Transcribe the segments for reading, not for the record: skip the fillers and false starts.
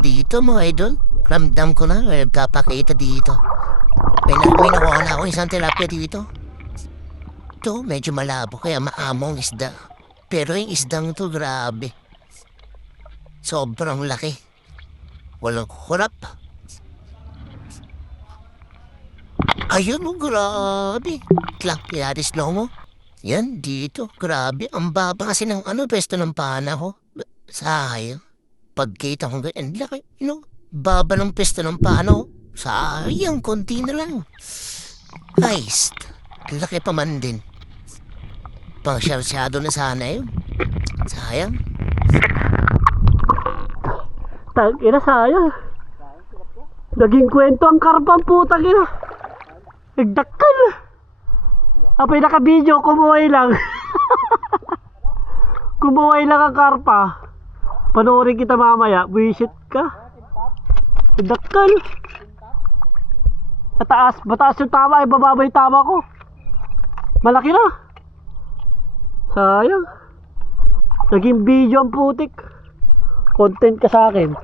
Dito mga idol, ramdam ko na, nagkapakita dito. May nakuha na ako isang tilapia dito. Ito, medyo malabo kaya maamong isda. Pero yung isdang to, grabe. Sobrang laki. Walang kurap. Ayun mo, grabe. Tilapia slow mo. Yan, dito, grabe. Ang baba kasi ng pwesto ng pana ko. Sayang. Pagkita ko ganyan, laki, baba ng pwesto ng pana ko. Sayang, konti na lang. Heist. Laki pa man din. Pangsyarsyado na sana yun. Sayang. Tangina, sayang. Naging kwento ang karpang, putang ina. Nagdakal. Ang pinaka-video, kumuhay lang. Kumuhay lang ang karpa. Panoorin kita mamaya. Buisit ka. Nagdakal. Sa taas. Mataas yung tama. Ibababa yung tama ko. Malaki na. Sayang. Naging video ang putik. Content ka sa akin.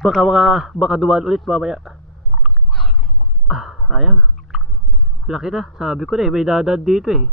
Baka duwan ulit mamaya. Sayang. Laki na. Sabi ko na may dadaan dito eh.